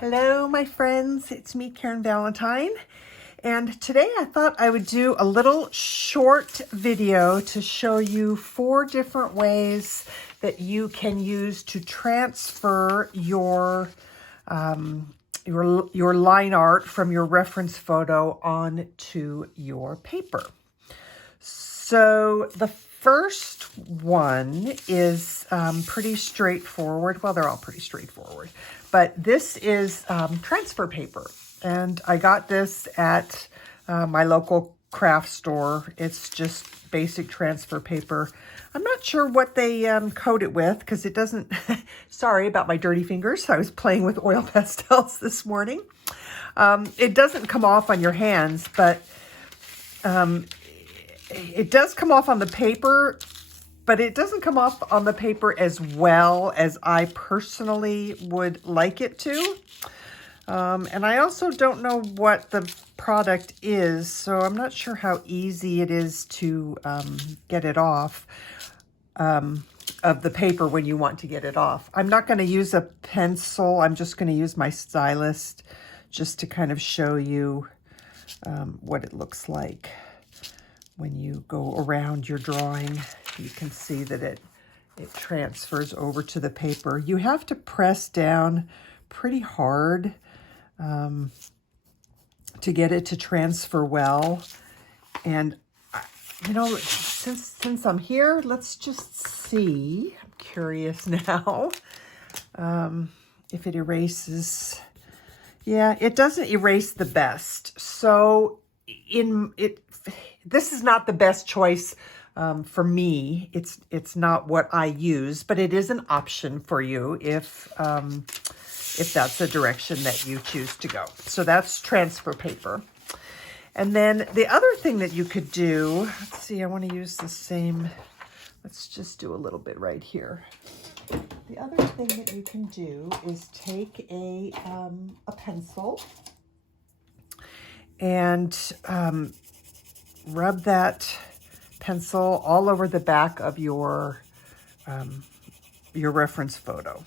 Hello, my friends. It's me, Karen Valentine. And today I thought I would do a little short video to show you 4 different ways that you can use to transfer your line art from your reference photo onto your paper. So the first one is pretty straightforward. Well, they're all pretty straightforward. But this is transfer paper. And I got this at my local craft store. It's just basic transfer paper. I'm not sure what they coat it with because it doesn't... Sorry about my dirty fingers. I was playing with oil pastels this morning. It doesn't come off on your hands, but it does come off on the paper, but it doesn't come off on the paper as well as I personally would like it to. And I also don't know what the product is, so I'm not sure how easy it is to get it off of the paper when you want to get it off. I'm not going to use a pencil. I'm just going to use my stylus just to kind of show you what it looks like. When you go around your drawing, you can see that it transfers over to the paper. You have to press down pretty hard to get it to transfer well. And, you know, since I'm here, let's just see. I'm curious now if it erases. Yeah, it doesn't erase the best. So this is not the best choice for me. It's not what I use, but it is an option for you if that's the direction that you choose to go. So that's transfer paper. And then the other thing that you could do, let's see, I want to use the same, let's just do a little bit right here. The other thing that you can do is take a pencil and rub that pencil all over the back of your reference photo.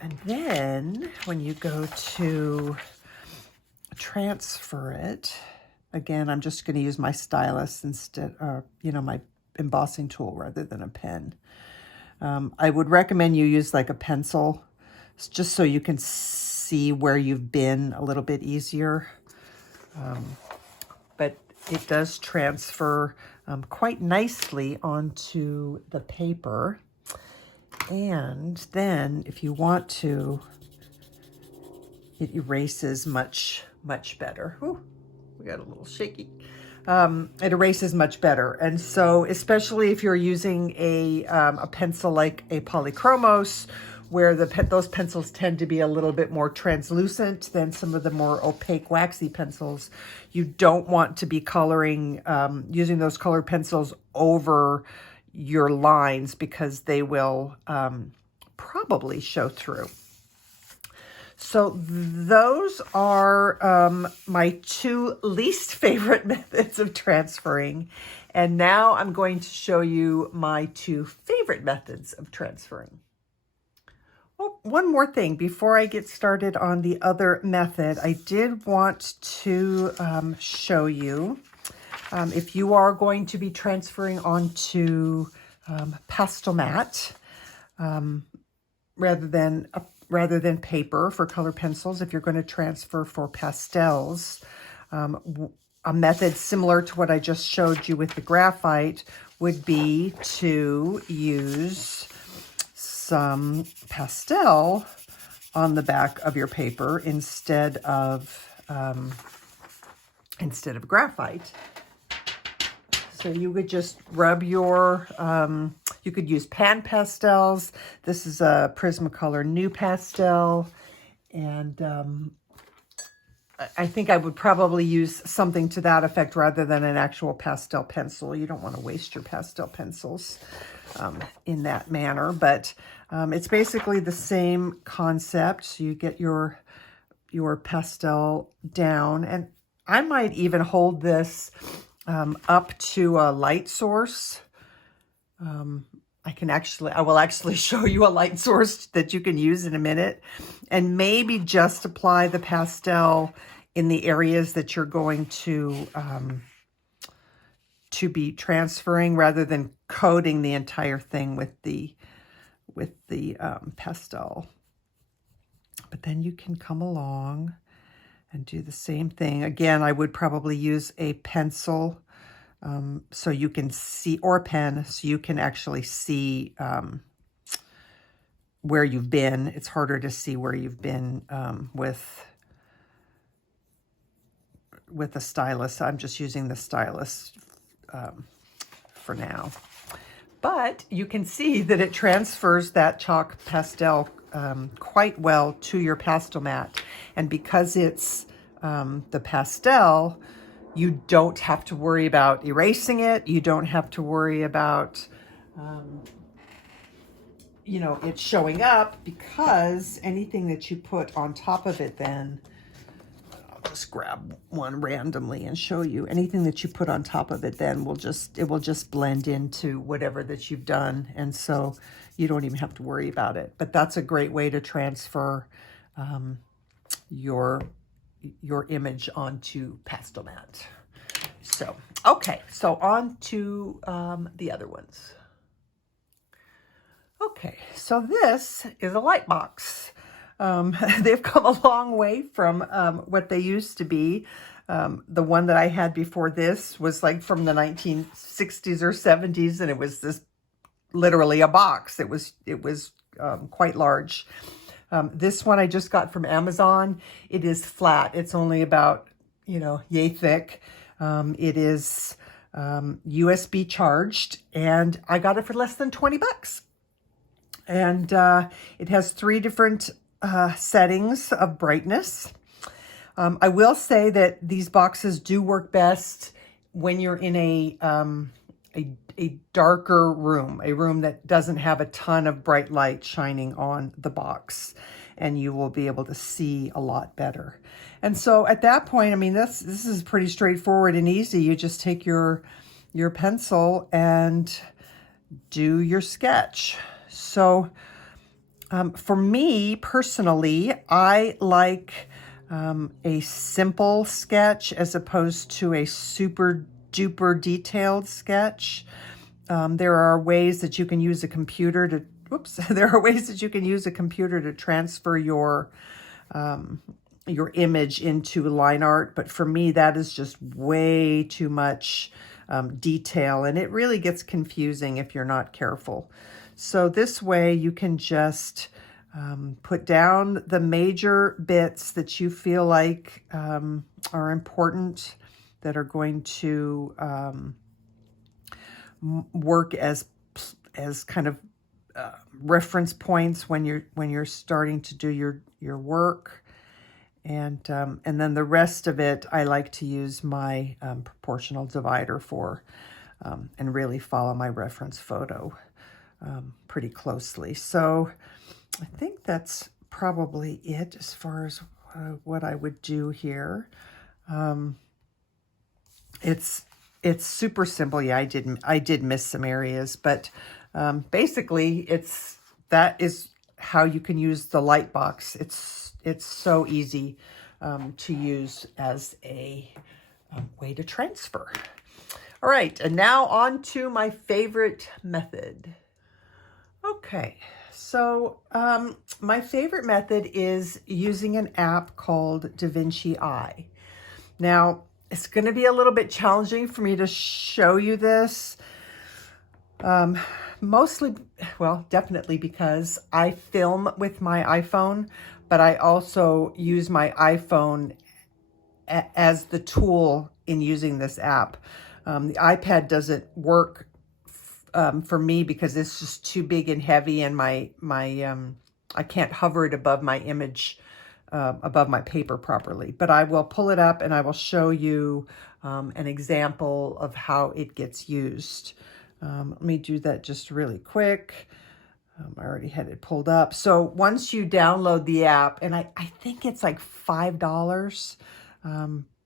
And then when you go to transfer it, again, I'm just going to use my stylus instead, my embossing tool rather than a pen. I would recommend you use like a pencil just so you can see where you've been a little bit easier. But it does transfer quite nicely onto the paper. And then if you want to, it erases much better. Ooh, we got a little shaky. It erases much better. And so especially if you're using a pencil like a polychromos, where those pencils tend to be a little bit more translucent than some of the more opaque waxy pencils, you don't want to be coloring, using those colored pencils over your lines because they will probably show through. So those are my 2 least favorite methods of transferring. And now I'm going to show you my 2 favorite methods of transferring. Oh, one more thing before I get started on the other method, I did want to show you if you are going to be transferring onto Pastel Mat rather than paper for color pencils. If you're going to transfer for pastels, a method similar to what I just showed you with the graphite would be to use some pastel on the back of your paper instead of graphite. So you would just rub your, you could use pan pastels. This is a Prismacolor New Pastel. And I think I would probably use something to that effect rather than an actual pastel pencil. You don't want to waste your pastel pencils in that manner. But it's basically the same concept. So you get your pastel down. And I might even hold this up to a light source. I will actually show you a light source that you can use in a minute, and maybe just apply the pastel in the areas that you're going to be transferring, rather than coating the entire thing with the pastel. But then you can come along and do the same thing. Again, I would probably use a pencil so you can see, or a pen, so you can actually see where you've been. It's harder to see where you've been with a stylus. I'm just using the stylus for now. But you can see that it transfers that chalk pastel quite well to your pastel mat. And because it's the pastel, you don't have to worry about erasing it. You don't have to worry about, you know, it showing up, because anything that you put on top of it then, I'll just grab one randomly and show you. Anything that you put on top of it then it will just blend into whatever that you've done. And so you don't even have to worry about it. But that's a great way to transfer your image onto Pastel Mat. So, okay, so on to the other ones. Okay, so this is a light box. They've come a long way from what they used to be. The one that I had before this was like from the 1960s or 70s, and it was this literally a box. It was quite large. This one I just got from Amazon. It is flat. It's only about, you know, yay thick. It is USB charged, and I got it for less than 20 bucks. And it has 3 different settings of brightness. I will say that these boxes do work best when you're in a darker room, a room that doesn't have a ton of bright light shining on the box, and you will be able to see a lot better. And so at that point, I mean, this is pretty straightforward and easy. You just take your pencil and do your sketch. So for me personally, I like a simple sketch as opposed to a super duper detailed sketch. There are ways that you can use a computer to, there are ways that you can use a computer to transfer your image into line art. But for me, that is just way too much detail, and it really gets confusing if you're not careful. So this way you can just put down the major bits that you feel like are important, that are going to work as kind of reference points when you're starting to do your work. And then the rest of it, I like to use my proportional divider for, and really follow my reference photo pretty closely. So I think that's probably it as far as what I would do here. It's super simple. Yeah, I did miss some areas, but basically that is how you can use the light box. It's so easy to use as a way to transfer. All right, and now on to my favorite method. Okay, so my favorite method is using an app called DaVinci Eye. Now, it's going to be a little bit challenging for me to show you this. Mostly, well, definitely because I film with my iPhone, but I also use my iPhone as the tool in using this app. The iPad doesn't work for me because it's just too big and heavy, and I can't hover it above my image, above my paper properly. But I will pull it up and I will show you an example of how it gets used. Let me do that just really quick. I already had it pulled up. So once you download the app, and I think it's like $5,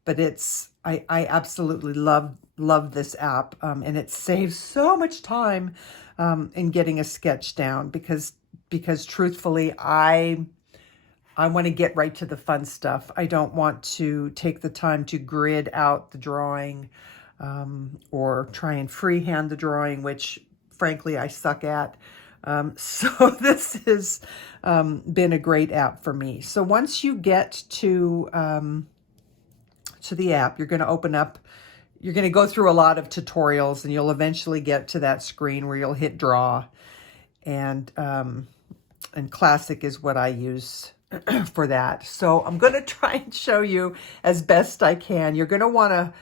but I absolutely love this app, and it saves so much time in getting a sketch down because truthfully, I want to get right to the fun stuff. I don't want to take the time to grid out the drawing or try and freehand the drawing, which frankly I suck at. So this has been a great app for me. So once you get to the app, you're going to open up, you're going to go through a lot of tutorials, and you'll eventually get to that screen where you'll hit draw. And classic is what I use for that. So I'm going to try and show you as best I can. You're going to want to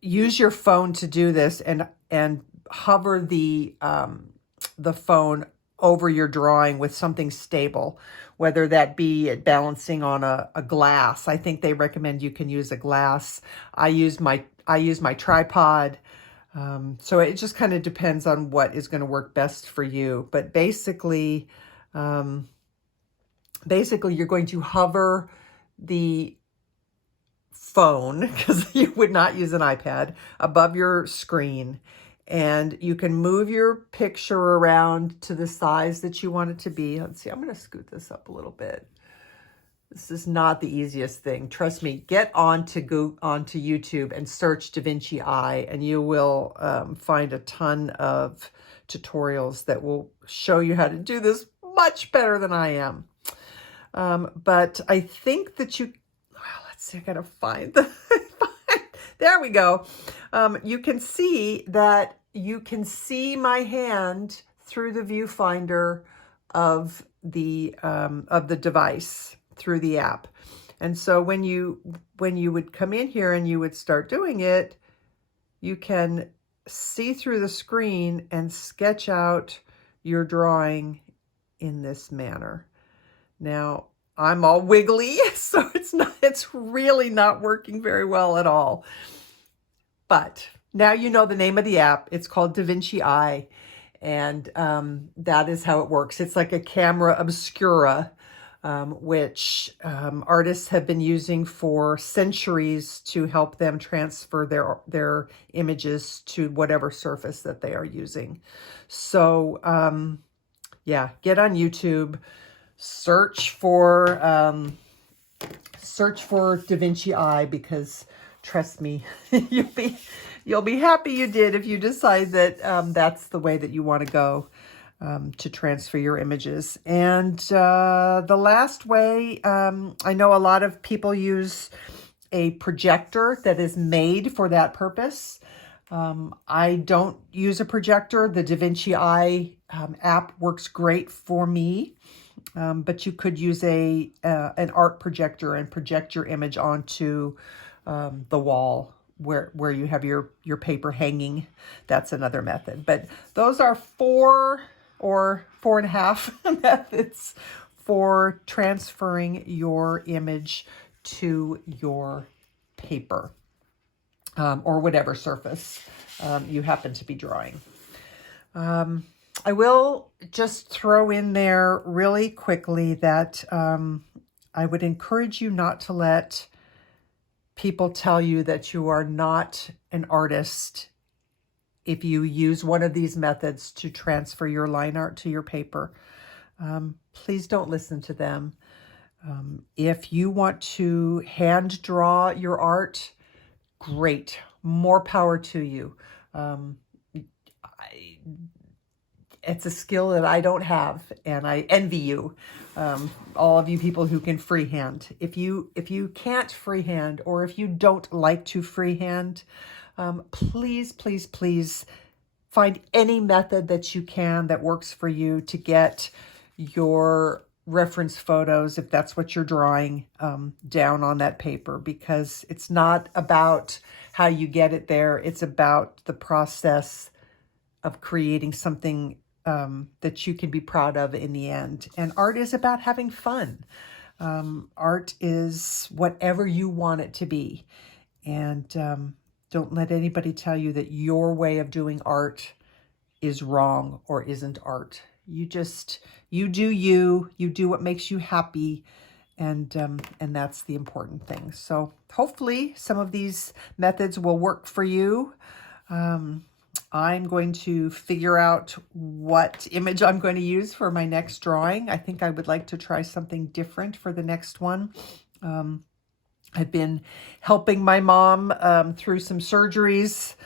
use your phone to do this, and hover the phone over your drawing with something stable, whether that be it balancing on a glass. I think they recommend you can use a glass. I use my tripod. So it just kind of depends on what is going to work best for you. But basically you're going to hover the phone, because you would not use an iPad, above your screen. And you can move your picture around to the size that you want it to be. Let's see, I'm going to scoot this up a little bit. This is not the easiest thing. Trust me, get onto YouTube and search DaVinci Eye, and you will find a ton of tutorials that will show you how to do this much better than I am. But I think that let's see, I got to find the... There we go. You can see that you can see my hand through the viewfinder of the device through the app. And so when you would come in here and you would start doing it, you can see through the screen and sketch out your drawing in this manner. Now, I'm all wiggly, so it's really not working very well at all. But now you know the name of the app. It's called DaVinci Eye, and that is how it works. It's like a camera obscura, which artists have been using for centuries to help them transfer their images to whatever surface that they are using. So yeah, get on YouTube. Search for DaVinci Eye, because trust me, you'll be happy you did if you decide that that's the way that you want to go to transfer your images. And the last way, I know a lot of people use a projector that is made for that purpose. I don't use a projector. The DaVinci Eye app works great for me. But you could use an art projector and project your image onto the wall where you have your paper hanging. That's another method. But those are 4 or 4.5 methods for transferring your image to your paper or whatever surface you happen to be drawing. I will just throw in there really quickly that I would encourage you not to let people tell you that you are not an artist if you use one of these methods to transfer your line art to your paper. Please don't listen to them. If you want to hand draw your art, great, more power to you. It's a skill that I don't have, and I envy you, all of you people who can freehand. If you can't freehand, or if you don't like to freehand, please, please, please find any method that you can that works for you to get your reference photos, if that's what you're drawing, down on that paper, because it's not about how you get it there. It's about the process of creating something that you can be proud of in the end. And art is about having fun. Art is whatever you want it to be. And don't let anybody tell you that your way of doing art is wrong or isn't art. You do you do what makes you happy. And that's the important thing. So hopefully some of these methods will work for you. I'm going to figure out what image I'm going to use for my next drawing. I think I would like to try something different for the next one. I've been helping my mom through some surgeries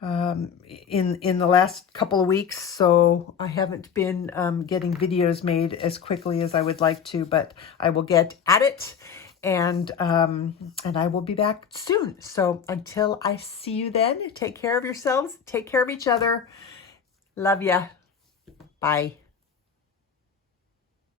in the last couple of weeks, so I haven't been getting videos made as quickly as I would like to, but I will get at it, and I will be back soon. So until I see you then, take care of yourselves, take care of each other. Love ya. Bye.